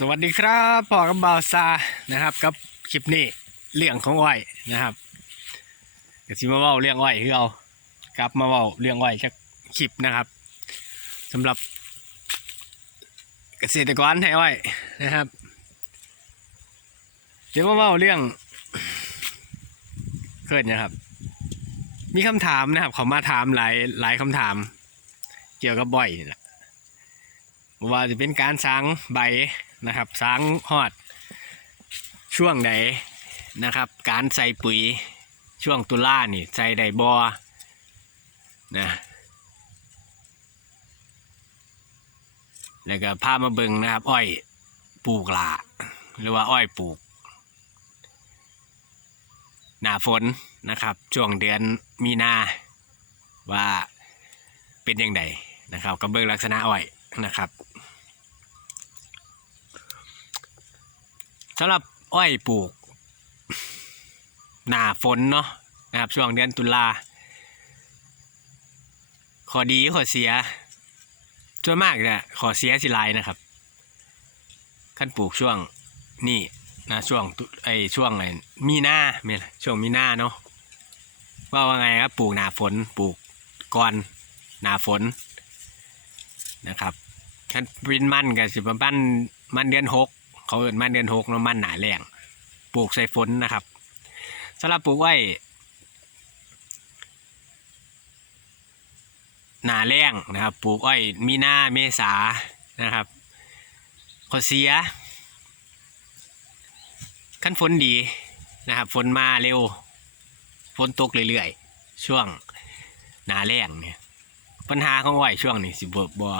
สวัสดีครับพ่อกับบ่าวซานะครับกับคลิปนี้เรื่องของอ้อยนะครับเดี๋ยวสิมาเว้าเรื่องอ้อยคือเอากลับมาเว้าเรื่องอ้อยจากคลิปนะครับสำหรับ เกษตรกรให้อ้อยนะครับเดี๋ยวมาเว้าเรื่องเกิดนะครับ มีคำถามนะครับเขามาถามหลายหลายคำถาม เกี่ยวกับบ่อยนะว่าจะเป็นการสร้างใบ นะครับสางฮอด ช่วงไหนนะครับ การใส่ปุ๋ยช่วงตุลานี่ใส่ไดบอนะแล้วก็พามาเบิงนะครับ อ้อยปลูกหลาหรือว่าอ้อยปลูก หน้าฝนนะครับ ช่วงเดือนมีนาว่าเป็นยังไงนะครับกับเบิงลักษณะอ้อยนะครับ สำหรับอ้อยปลูก หน้าฝนเนาะนะครับช่วงเดือนตุลาข้อดีข้อเสียส่วนมากเนี่ยข้อเสียสิลายนะครับขั้นปลูกช่วงนี่นะช่วงไอช่วงไอมีหน้าเมียช่วงมีหน้าเนาะว่าว่าไงครับปลูกหน้าฝนปลูกก่อนหน้าฝนนะครับขั้นวินมันกับสิบมันมันเดือนหก เขาเอินมันเดือนหกเนาะมันหนาแรงปลูกใส่ฝนนะครับสำหรับปลูกไว้หนาแรงนะครับ ปลูกอ้อยมีนาเมษานะครับข้อเสียขั้นฝนดีนะครับฝนมาเร็วฝนตกเรื่อยๆ ช่วงหนาแรงเนี่ยปัญหาของอ้อยช่วงนี้สิบ่บ่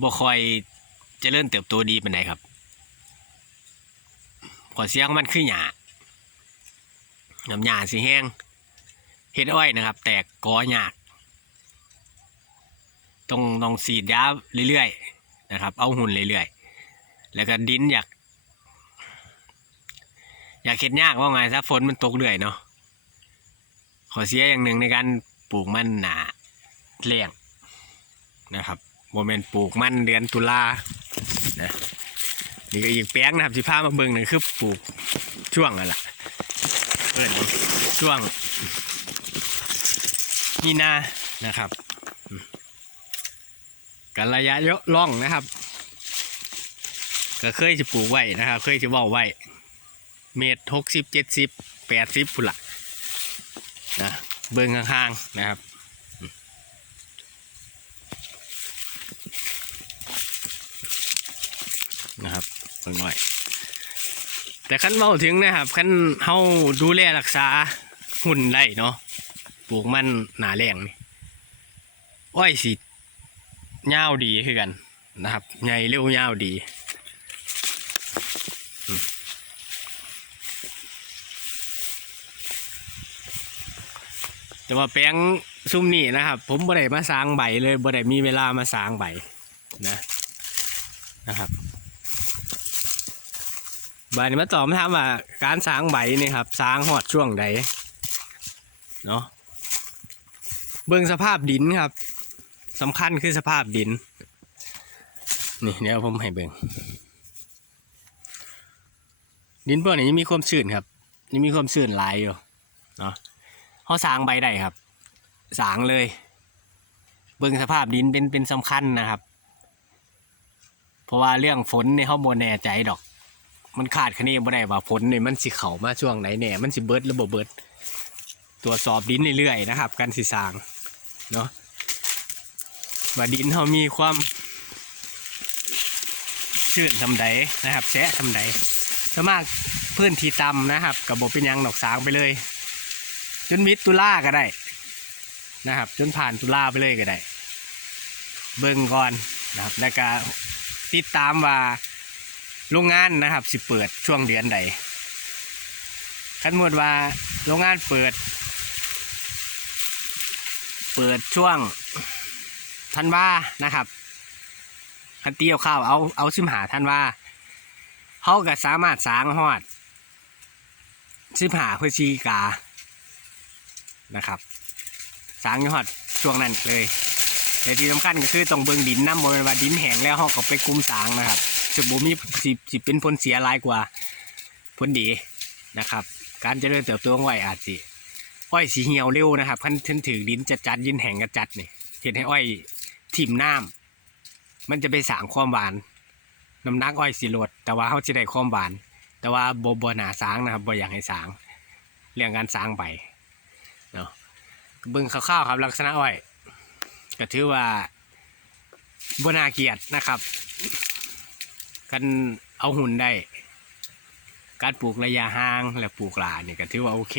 บ่คอย จริญเติบโตดีเป็นไดครับขอเสียของมันคือหยาน้ำหยาสีแห้งเฮ็ดอ้อยนะครับ แตกกอหยาต้องต้องสีดยาเรื่อยๆนะครับ เอาหุ่นเรื่อยๆแล้วก็ดินอยากอยากเฮ็ดยากว่าไงซะฝนมันตกเรื่อยเนาะขอเสียอย่างหนึ่งในการปลูกมันหนาแรงนะครับโมเมนต์ปลูกมันเดือนตุลา นี่ก็อีกแป้งนะครับที่พามาเบิ่งนี่คือปลูกช่วงนั่นแหละเปิดช่วงมีนานะครับกันระยะเยอะล่องนะครับ ก็เคยจะปลูกไว้นะครับ เคยจะบอกไว้เมตรหกสิบเจ็ดสิบแปดสิบพุ่นละนะเบิ่งข้างๆนะครับ บเพิ่งหน่อยแต่ขั้นเมาถึงนะครับขั้นเฮาดูแลรักษาหุ่นได้เนาะปลูกมันหนาแรงนี่อ้อยสิยาดีคือกันนะครับใหญ่เร็วยาดีแต่ว่าแปลงซุ่มนี่นะครับ ผมบ่ได้มาสร้างใบเลยบ่ได้มีเวลามาสร้างใบนะนะครับ บายนี้มาตอบมาถามว่าการสร้างใบนี่ครับสร้างหอดช่วงใดเนาะเบิ่งสภาพดินครับสำคัญคือสภาพดิน นี่เดี๋ยวผมให้เบิ่งดินพวกนี้ยังมีความชื้นครับยังมีความชื้นหลายอยู่เนาะเขาสร้างใบได้ครับสร้างเลย เบิ่งสภาพดินเป็นเป็นสำคัญนะครับ เพราะว่าเรื่องฝนเนี่ยเขาโบแน่ใจดอก มันขาดคะเนบ่ได้ว่าฝนเนี่ยมันสิเข้ามาช่วงไหนแหน่มันสิเบิดหรือบ่เบิดตรวจสอบดินเรื่อยๆนะครับ การสิสร้างเนาะว่าดินเขามีความชื้นทำใดนะครับแฉะทำใดสมากพื้นที่ต่ำนะครับกับบเป็นยังดอกสางไปเลย จนมิดตุลาก็ได้นะครับ จนผ่านตุลาไปเลยก็ได้ เบิ่งก่อนนะครับแล้วก็ติดตามว่า โรงงานนะครับสิเปิดช่วงเดือนใดคันหมดว่าโรงงานเปิด เปิดช่วงธันวานะครับคันเตียวข้าวเอาเอาซิมหาธันวาเขาก็สามารถสางฮอดซิมหาพฤศจิกานะครับสางยอดช่วงนั้นเลยแต่ที่สำคัญก็คือต้องเบิ่งดินน้ำบริเวณว่าดินแห้งแล้วเขาก็ไปคุมสางนะครับ จะบ่มีสิสิเป็นผลเสียหลายกว่าผลดีนะครับ การเจริญเติบโตของอ้อยอาจสิอ้อยสีเหี่ยวเร็วนะครับคันถึงถือดินจัดจัดๆดินแห้งจัดจัดนี่เห็นให้อ้อยถิ่มน้ำมันจะไปสางความหวานน้ำนักอ้อยสิลดแต่ว่าเขาจะได้ความหวาน แต่ว่าบ่บ่หนาสางนะครับบ่อยากให้สาง เรื่องการสางไปเนาะบิ่งคร่าวๆครับลักษณะอ้อย ก็ถือว่าบนาเกียรตินะครับ กันเอาหุ่นได้ การปลูกระยะห่างและปลูกหลาเนี่ยก็ถือว่าโอเค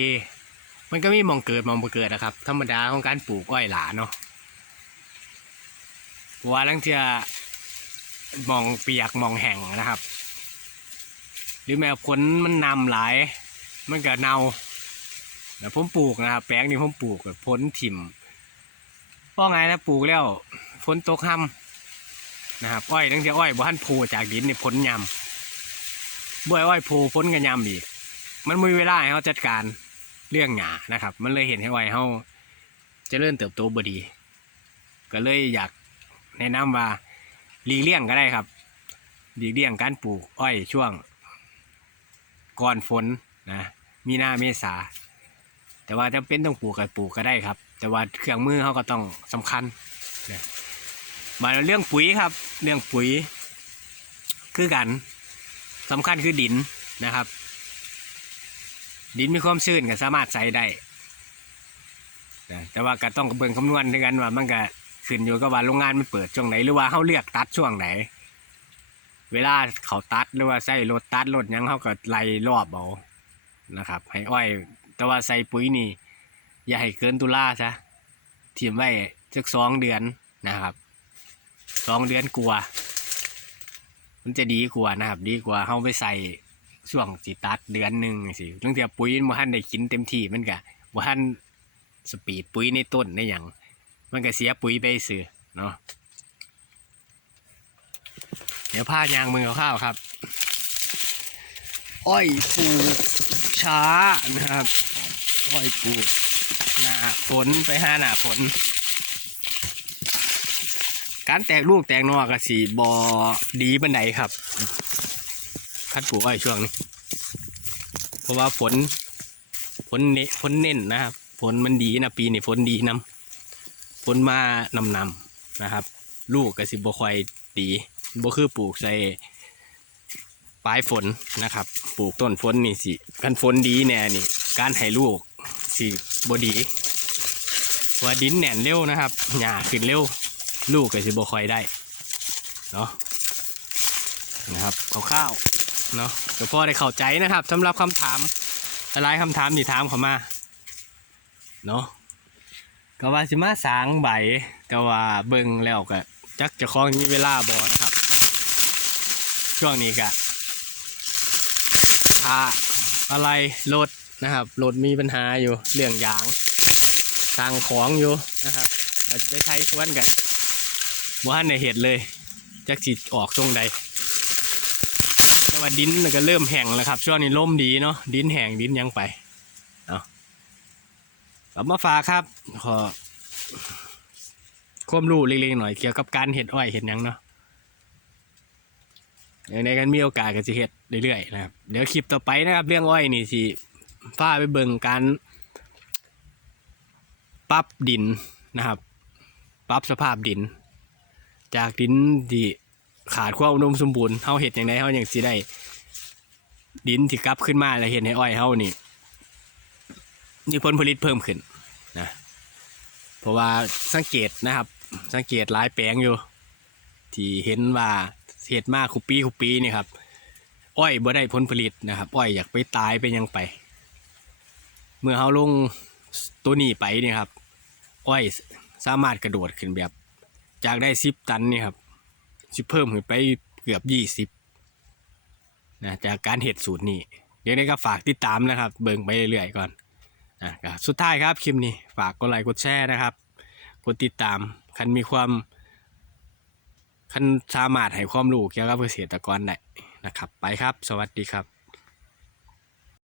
มันก็มีมองเกิดมองบ่เกิดนะครับ ธรรมดาของการปลูกอ้อยหลาเนาะพราะว่าลังเทือมองเปียกมองแห้งนะครับ หรือแม้ผลมันนำหลาย มันก็เน่าแล้วผมปลูกนะครับแปลงนี้ผมปลูกแบบพ้นถิ่มเพราะไงนะปลูกแล้วฝนตกห่ำ นะครับอ้อยตั้งแต่อ้อยบ่ทันโผล่จากดินนี่ผลยำบ่อยอ้อยโผล่ผลกันยำอีก มันมีเวลาให้เขาจัดการเรื่องหยานะครับ มันเลยเห็นให้อ้อยเขาจะเริ่มเติบโตบดี ก็เลยอยากแนะนำว่าหลีกเลี่ยงก็ได้ครับหลีกเลี่ยงการปลูกอ้อยช่วง ก่อนฝนนะมีนาเมษาแต่ว่าจำเป็นต้องปลูกก็ปลูกก็ได้ครับ แต่ว่าเครื่องมือเขาก็ต้องสำคัญนะ มาเรื่องปุ๋ยครับ เรื่องปุ๋ย คือกันสำคัญคือดินนะครับ ดินมีความชื้นก็สามารถใส่ได้แต่ว่าก็ต้องเบิ่งคำนวณด้วยกันว่ามันก็ขึ้นอยู่กับว่าโรงงานมันเปิดช่วงไหนหรือว่าเขาเลือกตัดช่วงไหน เวลาเขาตัดหรือว่าใส่รถตัดรถยังเขาก็ไล่รอบเอานะครับ ให้อ้อย แต่ว่าใส่ปุ๋ยนี่ อย่าให้เกินตุลาซะเทียมไว้สักสองเดือนนะครับ สองเดือนกลัวามันจะดีกว่านะครับ ดีกว่าเฮาไปใส่ช่วงสิตัดเดือนหนึ่งสิตั้งแต่ปุ๋ยมันบ่ทันได้กินเต็มที่มันก็บ่ทันสปีดปุ๋ยในต้นในอย่างมันก็เสียปุ๋ยไปสื่อเนาะเดี๋ยวผ้ายางมือข้าวครับ อ้อยปลูกช้านะครับ อ้อยปลูกหน้าฝนไปห้าหน้าฝน การแตกลูกแตกนอกระสีบอดีบันไดครับคัดปลูกอ้อยช่วงนี้ เพราะว่าฝนฝนเนฝนเน้นนะครับฝนมันดีนะปีนี้ฝนดีนำฝนมานำนำนะครับ ลูกกระสิบ่ค่อยดีบ่คือปลูกใส่ปลายฝนนะครับ ปลูกต้นฝนนี่สิกันฝนดีแน่นี่ การให้ลูกสิบดีว่าดินแน่นเร็วนะครับหญ้าขึ้นเร็ว ลูกก็สิบ่ค่อยได้เนาะนะครับคร่าวๆเนาะก็พอได้เข้าใจนะครับสำหรับคำถามหลายๆคำถามที่ถามเข้ามาเนาะก็ว่าสิมาสางใบแต่ว่าเบิ่งแล้วก็จักเจะคล้าของมีเวลาบ่นะครับ ช่วงนี้ก็พาอะไรรถนะครับรถมีปัญหาอยู่เรื่องยางสั่งของอยู่นะครับเราจะไปใช้สวนกัน ว่าในเหตุเลยจักสิออกช่วงใดแต่ว่าดินมันก็เริ่มแห้งแล้วครับ ช่วงนี้ล่มดีเนาะดินแห้งดินยังไปเนากลับมาฝาครับ ขอความรู้เล็กๆหน่อยเกี่ยวกับการเห็ดอ้อยเห็ดยังเนาะเดี๋ยวในกันมีโอกาสก็จะเฮ็ดเรื่อยๆนะครับ เดี๋ยวคลิปต่อไปนะครับ เรื่องอ้อยนี่สิฟ้าไปเบิ่งการปรับดินนะครับ ปรับสภาพดิน จากดินที่ขาดความอุดมสมบูรณ์เฮาเฮ็ดอย่างไรเฮาอย่างสิได้ ดินที่กลับขึ้นมาแล้วเฮ็ดให้อ้อยเฮานี่มีผลผลิตเพิ่มขึ้นนะเพราะว่าสังเกตนะครับ สังเกตหลายแปลงอยู่ ที่เห็นว่าเห็ดมากคุปีคุปีนี่ครับอ้อยบ่ได้ผลผลิตนะครับ อ้อยอยากไปตายไปยังไป เมื่อเขาลงตัวนี้ไปเนี่ยครับ อ้อยสามารถกระโดดขึ้นแบบ จากได้สิบตันนี่ครับสิเพิ่มขึ้นไปเกือบยี่สิบนะจากการเห็ดสูตรนี้เดี๋ยวนี้ก็ฝากติดตามนะครับ เบิ่งไปเรื่อยๆก่อนนะครับสุดท้ายครับคลิปนี้ฝากกดไลค์กดแชร์นะครับกดติดตามคันมีความคันสามารถให้ความรู้เกี่ยวกับเกษตรกรได้นะครับ ไปครับ สวัสดีครับ